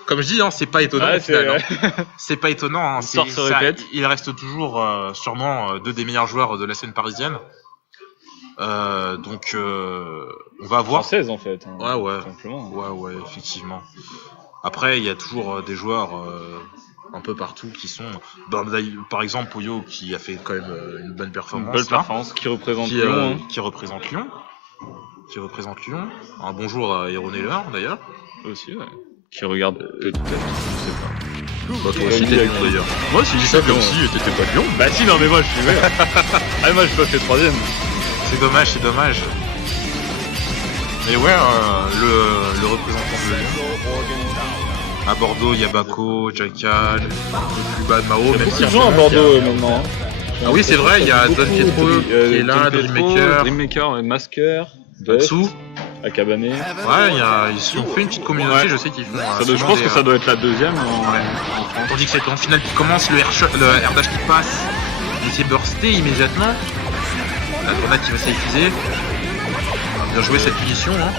Comme je dis, hein, c'est pas étonnant. Ouais, c'est pas étonnant. Hein. Se répète. Il reste toujours sûrement 2 des meilleurs joueurs de la scène parisienne. Donc on va voir. Française en fait. Hein, ouais. Simplement. Ouais, effectivement. Après, il y a toujours des joueurs un peu partout qui sont. Par exemple, Poyo qui a fait quand même une bonne performance. Qui représente Lyon. Qui représente Lyon. Un bonjour à Hero Naylor d'ailleurs. Aussi, ouais. Qui regarde peut-être, je sais pas. Bah toi aussi t'es Lyon d'ailleurs. Moi si je dis ça comme si t'étais pas de Lyon. Bah si, non mais moi je suis vert. Ah moi je peux faire 3ème. C'est dommage. Mais ouais, le représentant de Lyon. À Bordeaux, il y a Bako, Jackal, Kuban, Mao. Il y a beaucoup de gens à Bordeaux maintenant. Ah oui, c'est vrai, il y a Don Pietro qui est là, Dreammaker, Masker, Atsu. Akabane. Ouais, ils ont fait une petite communauté, je sais qu'ils font. Je pense que ça doit être la 2ème. Tandis que c'est en finale qui commence, le air dash qui passe, il essaie de burster immédiatement. La grenade qui va s'effuser. Bien joué cette punition. Hein.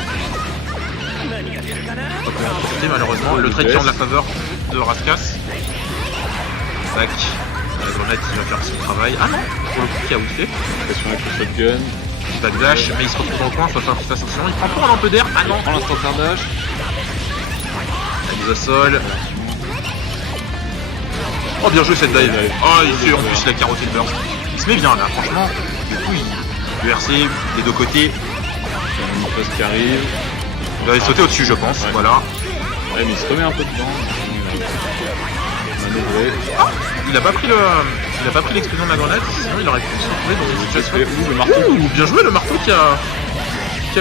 Pas pour en profiter malheureusement. Le trait qui en la faveur de Raskas. Tac. La grenade qui va faire son travail. Ah non, pour le coup qui a outfé. Pression avec le shotgun. Backdash, mais il se retrouve dans le coin, il faut faire attention. Il prend pour un peu d'air. Ah non, pour l'instant dash. La mise au sol. Oh bien joué cette dive. Oh il fait en plus la carotté de burst. Il se met bien là, franchement. Du coup il RC des deux côtés. Une poste qui arrive. Il va aller sauter au-dessus je pense, voilà. Ouais mais il se remet un peu dedans. Ah, il a pas pris l'explosion de la grenade, sinon il aurait pu se retrouver dans une situation. Le marteau. Bien joué le marteau qui a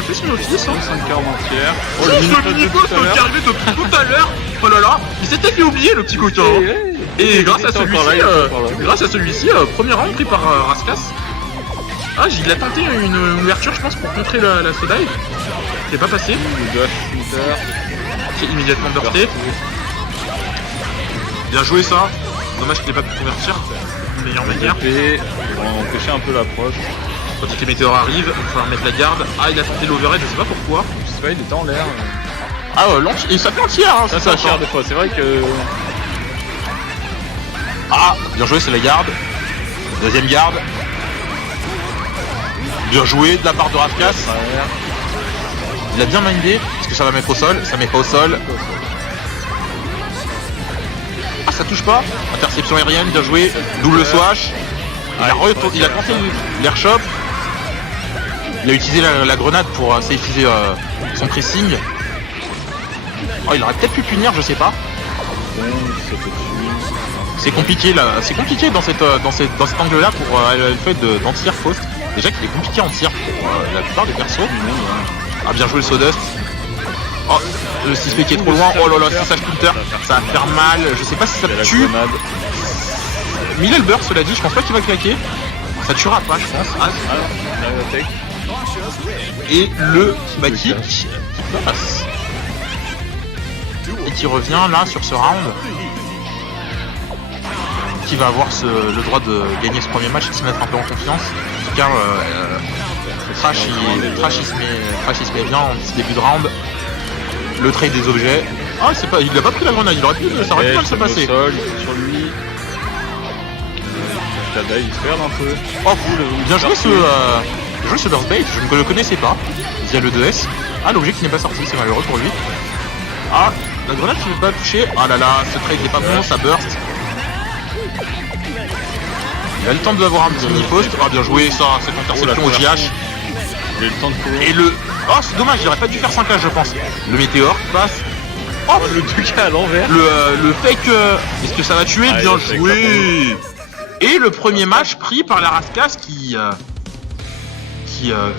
fait son office. 5 quarts entière. Oh le mini-boss qui est arrivé depuis tout à l'heure. Oh là là, il s'était fait oublier le petit coquin. Et grâce à celui-ci, premier round pris par Raskas. Ah, il a tenté une ouverture je pense pour contrer la soda. C'est pas passé. Qui est immédiatement bursté. Bien joué ça. Dommage qu'il n'ait pas pu convertir. Une meilleure manière. On va empêcher un peu l'approche. Quand les météores arrivent, il va falloir mettre la garde. Ah, il a tenté l'overhead, je sais pas pourquoi. Je sais pas, il était en l'air. Ah, et ça fait entière, hein, ça fait entière des fois, c'est vrai que. Ah, bien joué, c'est la garde. Deuxième garde. Bien joué de la part de Raskas. Il a bien mindé, parce que ça va mettre au sol, ça met pas au sol. Ah, ça touche pas. Interception aérienne, bien joué. Double swash. Il a tenté l'airshot. Il a utilisé la grenade pour s'effuser son pressing. Oh, il aurait peut-être pu punir, je sais pas. C'est compliqué là, c'est compliqué dans cet angle-là pour le fait d'en tir Faust. Déjà qu'il est compliqué en tir pour la plupart des persos. Ah, bien joué le Sawdust. Oh, le 6P qui est trop loin. Oh là là, 6 counter, ça va faire mal. Je sais pas si ça tue. Mais il a le beurre, cela dit, je pense pas qu'il va claquer. Ça tuera pas, je pense. Ah, et le back kick qui passe. Et qui revient là sur ce round. Qui va avoir le droit de gagner ce premier match et de se mettre un peu en confiance. En tout cas, Trash il se met bien en ce début de round. le trade des objets. Ah, c'est pas, il a pas pris la grenade, il aurait pu, ça aurait pu mal se passer. Sol, il saute sur lui. Là, il se perd un peu. Oh, cool, bien joué ce burst bait, je ne le connaissais pas, via le 2S. Ah, l'objet qui n'est pas sorti, c'est malheureux pour lui. Ah, la grenade qui ne veut pas toucher. Ah là là, ce trade n'est pas bon, ça burst. Il a le temps d'avoir un petit mini-post. Ah, bien joué, ça, cette interception au JH. J'ai le temps de courir. Et le... Oh, c'est dommage, il aurait pas dû faire 5 je pense. Le météore passe. Oh, le truc à l'envers. Le fake... Est-ce que ça va tuer? Ah, bien il a joué. Et le premier match pris par la Raskas qui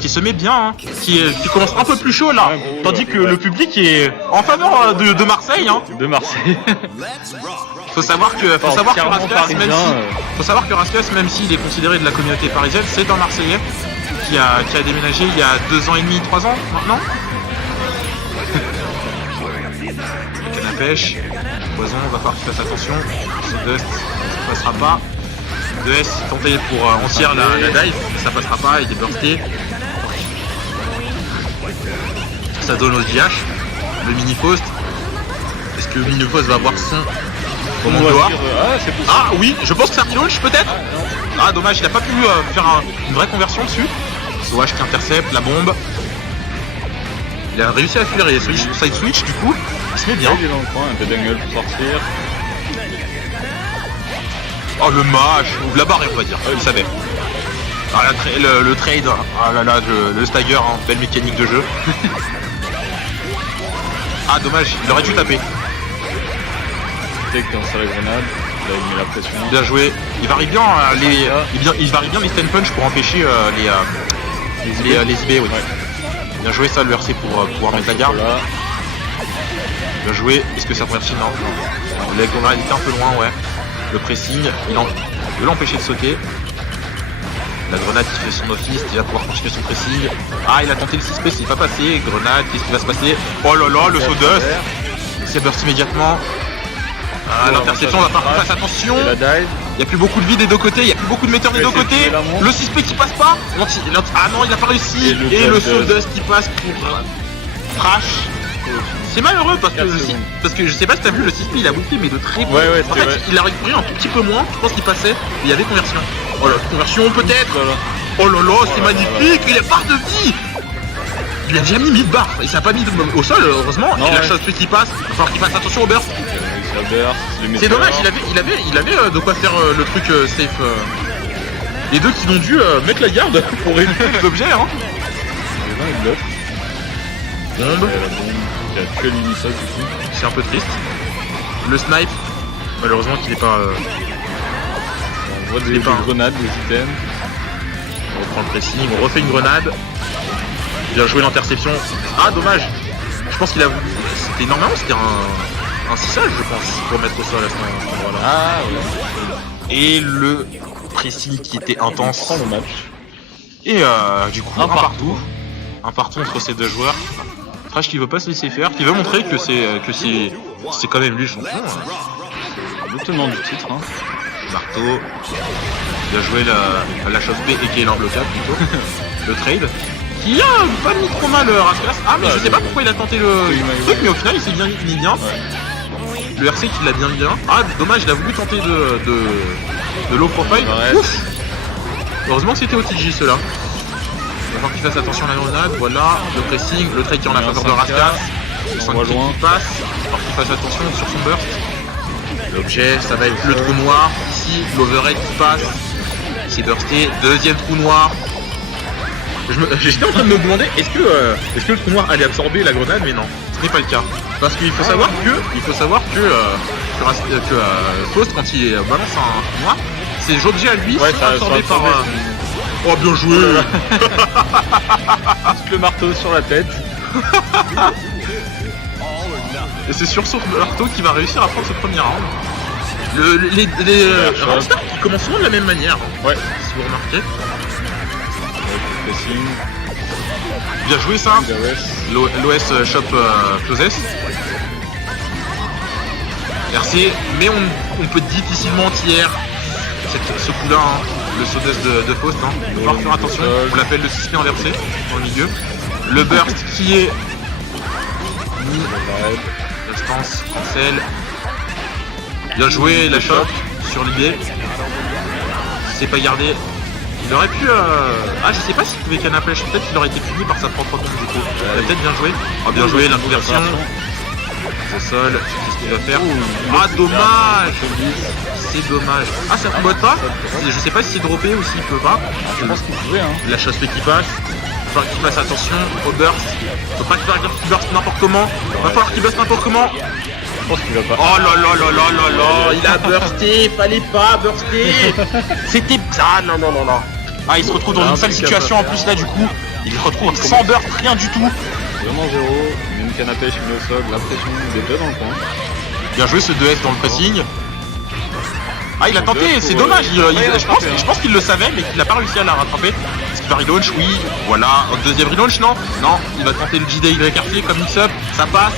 se met bien, hein. qui commence un peu plus chaud là, tandis que le public est en faveur de Marseille. Hein. De Marseille. Faut savoir que Raskas, même s'il est considéré de la communauté parisienne, c'est un Marseillais qui a déménagé il y a 2 ans et demi, 3 ans maintenant. Canne à pêche, poison, va falloir qu'il fasse attention. Ce Dust, ça passera pas. 2S tenté pour entière la dive, ça passera pas, il est bursté. Ça donne au JH, le mini post. Est-ce que le mini post va avoir son moment de gloire? Ah oui, je pense que ça relaunch peut-être. Ah dommage, il a pas pu faire une vraie conversion dessus. Soash qui intercepte la bombe. Il a réussi à fuir et side switch du coup, il se met bien. Il est dans le coin, un peu d'angle pour sortir. Oh le match, ouvre la barre on va dire, il savait. Ah le trade, ah là là, le stagger, hein, belle mécanique de jeu. Ah dommage, il aurait dû taper. Dès que dans la grenade, là il met la pression. Bien joué, il varie bien les stand punch pour empêcher les IB, oui. Bien joué ça le RC pour pouvoir mettre la garde. Bien joué, est-ce que ça convertit? Non. La grenade était un peu loin, ouais. Le pressing, il veut l'empêcher de sauter. La grenade qui fait son office, il va pouvoir continuer son pressing. Ah, il a tenté le 6P, c'est pas passé. Grenade, qu'est-ce qui va se passer? Oh là là, le saut dust. C'est burst immédiatement. Ah, l'interception, on va pas faire attention. Il n'y a plus beaucoup de vie des deux côtés, il n'y a plus beaucoup de metteurs des deux côtés. Le 6P qui passe pas. Ah non, il a pas réussi. Et le saut dust qui passe pour Trash. C'est malheureux parce que je sais pas si t'as vu le 6P, il a bouffé mais de très peu. Ouais, en fait, il a récupéré un tout petit peu moins, je pense qu'il passait, mais il y avait conversion. Oh là, conversion peut-être. Oh là là, c'est magnifique, il a barre de vie. Il a déjà mis 1000 barres, il s'est pas mis au sol heureusement, et la chose qui passe, il va falloir qu'il fasse attention au burst. C'est dommage, il avait de quoi faire le truc safe. Les deux qui ont dû mettre la garde pour récupérer les objets hein. Bombe. Il a que l'unisol du coup. C'est un peu triste. Le snipe, malheureusement qu'il n'est pas... On voit des grenades, des items. On reprend le pressing, on refait une grenade. Bien joué l'interception. Ah dommage. Je pense qu'il a voulu... C'était normalement c'était un 6-sage je pense pour mettre au sol à ce moment-là. Ah ouais. Et le pressing qui était intense. Le match. Et du coup un partout. Un partout entre ces deux joueurs. Trash qui veut pas se laisser faire, qui veut montrer que c'est quand même lui le champion. Le tenant du titre. Hein. Marteau. Bien joué la chose P et qui est l'embloquable plutôt. Le trade. Qui a pas mis trop mal Raskas. Ah mais je sais pas pourquoi il a tenté le truc mais au final il s'est bien mis bien. Ouais. Le RC qui l'a bien. Ah dommage, il a voulu tenter de low profile. Ouf. Heureusement que c'était au TG ceux-là. Il va falloir qu'il fasse attention à la grenade, voilà, le pressing, le trade qui est en la faveur de Raskas, le 5 qui passe, il va falloir qu'il fasse attention sur son burst. L'objet, ça va être le trou noir, ici, l'overhead qui passe, c'est bursté, deuxième trou noir. J'étais en train de me demander, est-ce que le trou noir allait absorber la grenade, mais non, ce n'est pas le cas. Parce qu'il faut savoir que Faust, quand il balance un trou noir, ses objets à lui sont absorbés par... Oh bien joué. Le marteau sur la tête. Et c'est sur son marteau qu'il va réussir à prendre ce premier round. Les roundstars qui commencent souvent de la même manière. Ouais. Si vous remarquez. Bien joué ça. L'OS shop closes. RC, mais on peut difficilement tirer ce coup-là. Hein. Le saut de Faust, hein. Il va falloir faire attention, on l'appelle le 6P inversé dans le milieu. Le burst qui est fini. Distance, cancel. Bien joué, la chope sur l'idée. C'est pas gardé. Il aurait pu... Ah, je sais pas s'il pouvait canapèche. Peut-être qu'il aurait été fini par sa propre tombe du coup. Il a peut-être bien joué. Oh, bien joué, l'inconversion. Au sol, qu'est-ce qu'il va faire? Ah, dommage! C'est dommage. Ah, ça combote pas? Je sais pas si c'est droppé ou s'il peut pas. Je pense qu'il pouvait, hein. La chose fait qu'il passe. Il va falloir qu'il fasse attention au burst. Faut pas qu'il burst n'importe comment. Va falloir qu'il burst n'importe comment. Je pense qu'il va pas. Oh là là là là là là. Il a bursté. Fallait pas burster. C'était... Ah non non non non. Ah, il se retrouve dans une sale situation en plus là du coup. Il se retrouve sans burst, rien du tout. Vraiment zéro. Une canne à pêche, une au sol. La pression, il est déjà dans le coin. Bien joué ce 2S dans le pressing. Ah, il a tenté, c'est dommage. Je pense qu'il le savait, mais qu'il n'a pas réussi à la rattraper. Est-ce qu'il va relaunch? Oui. Voilà. Deuxième relaunch, non? Non. Il va tenter le JDYRC comme mix-up. Ça passe.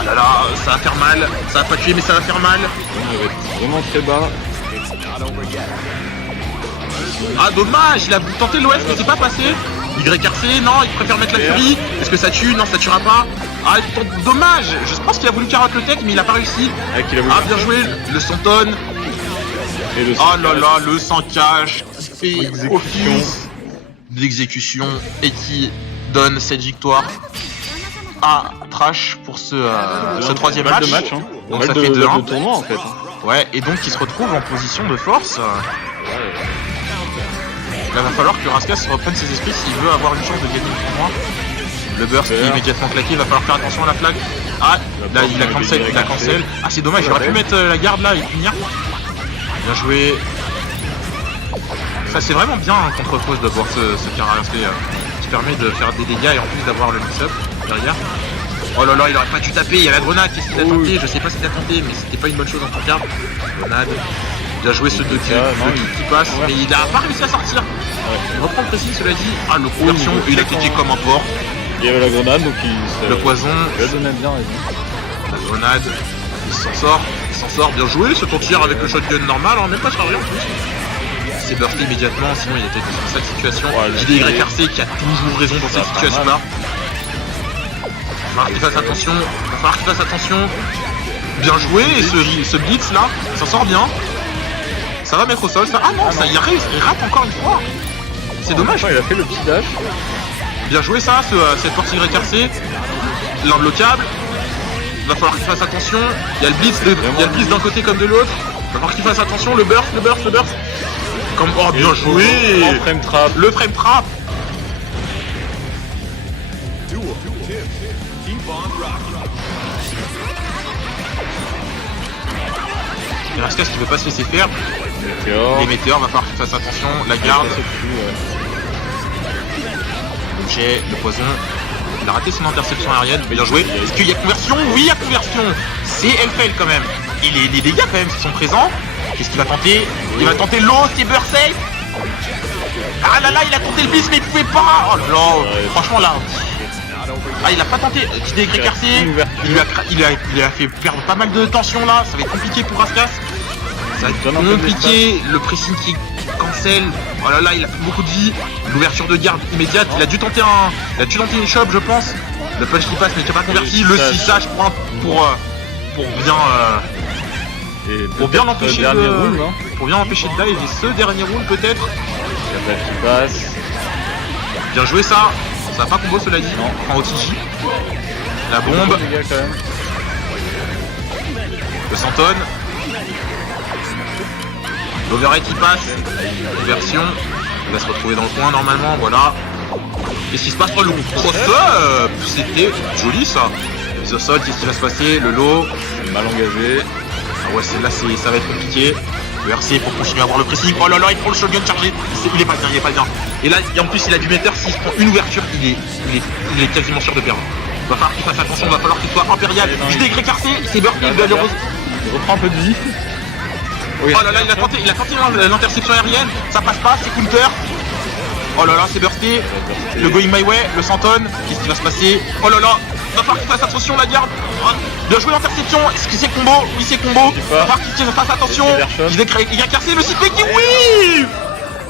Ah là là, ça va faire mal. Ça va pas tuer, mais ça va faire mal. Il va être vraiment très bas. Ah, dommage. Il a tenté l'OS, mais c'est pas passé. YRC, non, il préfère mettre la furie. Est-ce que ça tue? Non, ça tuera pas. Ah, dommage. Je pense qu'il a voulu carotte le tech, mais il a pas réussi. Ah, bien joué. Le Santon. Oh là là, le sans cache qui fait office d'exécution et qui donne cette victoire à Trash pour ce troisième match. Hein. Donc ça fait 2-1. De tournoi en fait. Ouais, et donc il se retrouve en position de force. Là, va falloir que Raskas reprenne ses esprits s'il veut avoir une chance de gagner le tournoi. Le burst qui est immédiatement claqué, va falloir faire attention à la flag. Ah, là il a cancel. Ah, c'est dommage, il aurait pu mettre la garde là et finir. Bien joué. Ça c'est vraiment bien hein, contre Fausse d'avoir ce karaté qui permet de faire des dégâts et en plus d'avoir le mix-up derrière. Oh là là, il aurait pas dû taper, il y a la grenade, qu'est-ce qu'il a tenté? Je sais pas ce qu'il a tenté, mais c'était pas une bonne chose en tout cas. Grenade. Bien joué ce 2 qui passe, mais il a pas réussi à sortir. Il reprend le pressing, cela dit. Ah, le conversion, il a cliqué comme un porc. Il y avait la grenade, donc le poison. Il a donné bien raison. La grenade. Il s'en sort, bien joué, ce tour de tir avec le shotgun normal, hein, même pas chargé en plus. C'est bursté immédiatement, sinon il était dans une sale situation. JDYRC qui a toujours raison dans cette situation-là. Va falloir qu'il fasse attention. Bien joué, et ce blitz là, ça sort bien. Ça va mettre au sol, ça. Ah non, ça y arrive, il rate encore une fois. C'est dommage. Il a fait le petit dash. Bien joué ça, cette porte YRC. L'unbloquable. Va falloir qu'il fasse attention. Il y a le blitz d'un côté comme de l'autre. Va falloir qu'il fasse attention. Le burst. Comme... Oh, bien joué. Le frame trap. Il reste qu'à ce qu'il veut pas se laisser faire. Les météores, va falloir qu'il fasse attention. La garde. J'ai le poison. Il a raté son interception aérienne, bien joué. Est-ce qu'il y a conversion? Oui, il y a conversion. C'est Elfel quand même. Et les dégâts quand même qui sont présents. Qu'est-ce qu'il va tenter? Il va tenter l'eau, c'est safe. Ah là là, il a tenté le blitz mais il pouvait pas. Oh là là, franchement là. Ah, il a pas tenté. JDYRC, il a fait perdre pas mal de tension là. Ça va être compliqué pour Raskas. Ça va être compliqué. Le pressing qui cancel. Oh là là, il a fait beaucoup de vie. L'ouverture de garde immédiate. Il a dû tenter une chope, je pense. Le punch qui passe mais qui n'a pas converti. Le 6H pour bien l'empêcher de dive. Et ce dernier round peut-être. Qui passe. Bien joué ça. Ça va pas combo cela dit. Non, prend OTJ. La bombe. Le Santon. L'overhead qui passe. Conversion. Il va se retrouver dans le coin normalement, voilà. Qu'est-ce qui se passe? Oh, le cross-up. C'était joli ça. Les sols, qu'est-ce qui va se passer? Le lot. Mal engagé. Ah ouais, là ça va être compliqué. Le RC pour continuer à avoir le pressing. Oh là là, il prend le shotgun chargé. Il est pas bien. Et là, en plus, il a du meter. S'il se prend une ouverture, il est quasiment sûr de perdre. Il va falloir qu'il fasse attention, il va falloir qu'il soit impérial. JDYRC, c'est bursté, il reprend un peu de vie. Oui. Oh là là, il a tenté l'interception aérienne. Ça passe pas, c'est counter. Oh là là, c'est bursté. Le going my way, le Santon. Qu'est-ce qui va se passer? Oh là là, il va falloir qu'il fasse attention, la garde. Bien joué l'interception. Est-ce que c'est combo? Oui, c'est combo. Il va falloir qu'il fasse attention. JDYRC, le cycle qui oui.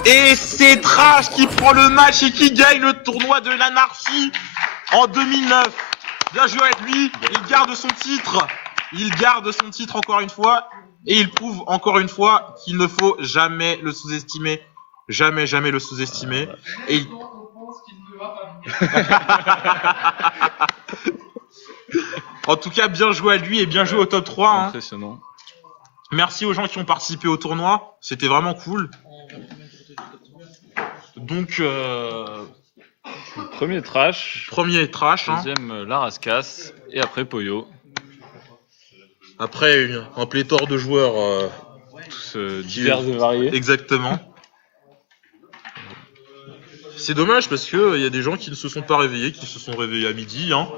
Et c'est Trash qui prend le match et qui gagne le tournoi de l'anarchie en 2009. Bien joué avec lui. Il garde son titre. Il garde son titre encore une fois. Et il prouve encore une fois qu'il ne faut jamais le sous-estimer. Jamais, jamais le sous-estimer. Et il... En tout cas, bien joué à lui et bien joué au top 3. Hein. Impressionnant. Merci aux gens qui ont participé au tournoi. C'était vraiment cool. Donc, Premier Trash, premier trash. Hein. deuxième Larascas et après Poyo. Après, un pléthore de joueurs. Tous divers et variés. Exactement. C'est dommage parce que il y a des gens qui ne se sont pas réveillés, qui se sont réveillés à midi. Hein.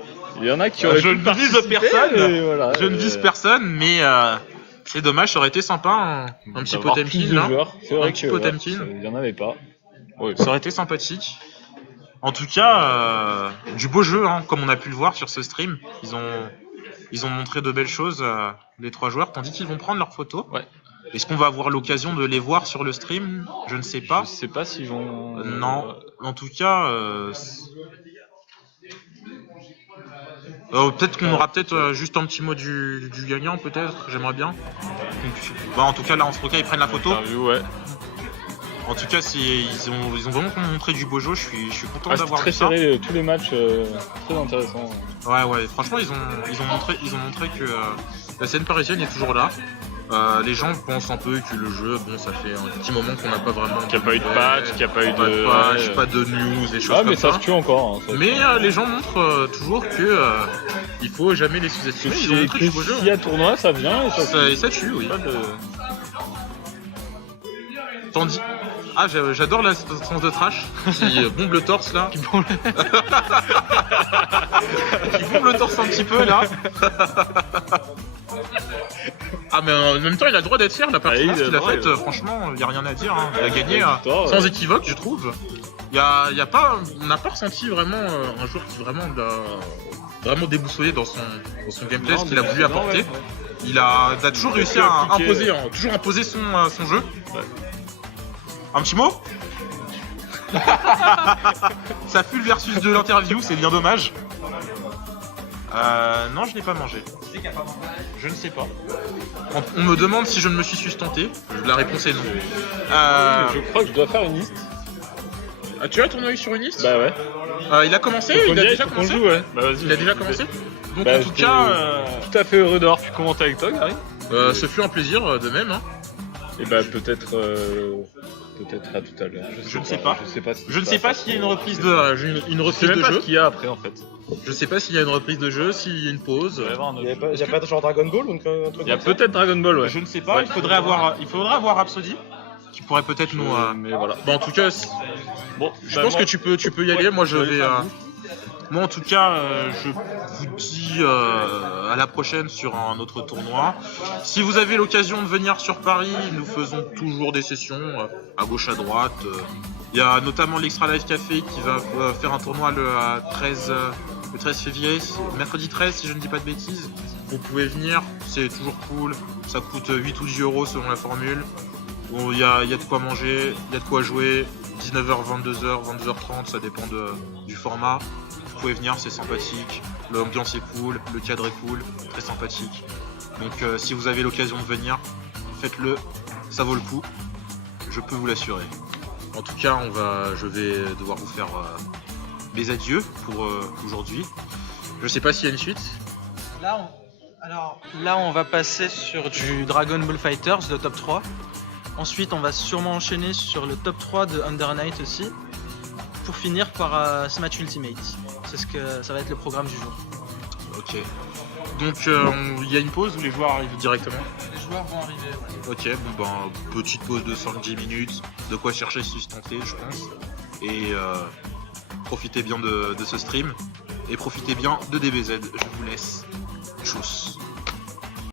Il y en a qui auraient Je pu ne vise participer, personne. et voilà, Je ne vise personne, mais c'est dommage. Ça aurait été sympa un petit d'avoir plus Potemkin. de Hein. joueurs. C'est vrai Un petit que Potemkin. il n'y en avait pas. Ouais. Ça aurait été sympathique. En tout cas, du beau jeu, hein, comme on a pu le voir sur ce stream. Ils ont montré de belles choses, les 3 joueurs. Tandis qu'ils vont prendre leurs photos. Ouais. Est-ce qu'on va avoir l'occasion de les voir sur le stream? Je ne sais pas. Je sais pas s'ils vont. Non. En tout cas, peut-être qu'on aura peut-être juste un petit mot du gagnant, peut-être. J'aimerais bien. Donc, en tout cas, là, en ce cas, ils prennent la photo. Interview, ouais. En tout cas, ils ont vraiment montré du beau jeu. Je suis content Ah, d'avoir très vu ça. serré, tous les matchs, très intéressants. Ouais. Franchement, ils ont montré que la scène parisienne est toujours là. Les gens pensent un peu que le jeu, bon, ça fait un petit moment qu'on n'a pas vraiment. Qu'il n'y a pas eu de patch, qu'il n'y a pas eu pas de de. patch, pas de news, des choses Ah, comme mais ça ça. se tue encore. Hein, ça se Mais tue. les gens montrent toujours que il faut jamais les sous-estimer. Ils ont montré du beau jeu. S'il y a tournoi, ça vient et ça. Et ça tue, oui. Pas de... Tandis. Ah, j'adore la sens de trash qui bombe le torse là. Qui bombe le torse un petit peu là. Ah, mais en même temps, il a le droit d'être fier. La performance qu'il a faite, franchement, il n'y a rien à dire. Hein. Il a gagné sans équivoque, je trouve. On n'a pas ressenti vraiment un joueur qui vraiment vraiment déboussolé dans son gameplay, ce qu'il a voulu apporter. Il a toujours réussi à imposer son jeu. Ouais. Un petit mot? Ça fut le versus de l'interview, c'est bien dommage. Non, je n'ai pas mangé. Je ne sais pas. On me demande si je ne me suis sustenté. La réponse est non. Je crois que je dois faire une liste. Ah, tu as ton œil sur une liste? Bah ouais. Il a commencé? Il a déjà commencé? Joue, ouais. Bah, vas-y, Il a déjà commencé? Donc bah, en tout cas, tout à fait heureux d'avoir pu commenter avec toi, Gary. ce fut un plaisir de même. Hein. Et bah peut-être à tout à l'heure. Je ne sais pas. Je ne sais pas s'il y a une reprise de Je sais même pas ce qu'il y a après en fait. Je sais pas s'il y a une reprise de jeu, s'il y a une pause. Il Il n'y a pas de genre Dragon Ball ou un truc y a comme ça peut-être Dragon Ball, ouais. Je ne sais pas. Ouais. Il faudra avoir Rhapsody qui pourrait peut-être nous. Mais voilà. Bon, en tout cas, Bon, je pense que tu peux y aller. Moi, je vais. Moi, en tout cas, je vous dis à la prochaine sur un autre tournoi. Si vous avez l'occasion de venir sur Paris, nous faisons toujours des sessions à gauche, à droite. Il y a notamment l'Extra Life Café qui va faire un tournoi le 13 février, mercredi 13 si je ne dis pas de bêtises. Vous pouvez venir, c'est toujours cool. Ça coûte 8 ou 10 euros selon la formule. Bon, il y a de quoi manger, il y a de quoi jouer. 19h, 22h, 22h30, ça dépend du format. Vous pouvez venir, c'est sympathique. L'ambiance est cool, le cadre est cool, très sympathique. Donc si vous avez l'occasion de venir, faites-le, ça vaut le coup. Je peux vous l'assurer. En tout cas, je vais devoir vous faire mes adieux pour aujourd'hui. Je sais pas s'il y a une suite. Là, on va passer sur du Dragon Ball Fighters, le top 3. Ensuite, on va sûrement enchaîner sur le top 3 de Under Night aussi. Pour finir par Smash Ultimate. Ça va être le programme du jour. Ok. Donc, il y a une pause où les joueurs arrivent directement? Les joueurs vont arriver, ouais. Ok, bon ben, petite pause de 5-10 minutes. De quoi chercher sustenter, je pense. Et profitez bien de ce stream. Et profitez bien de DBZ. Je vous laisse. Tchuss.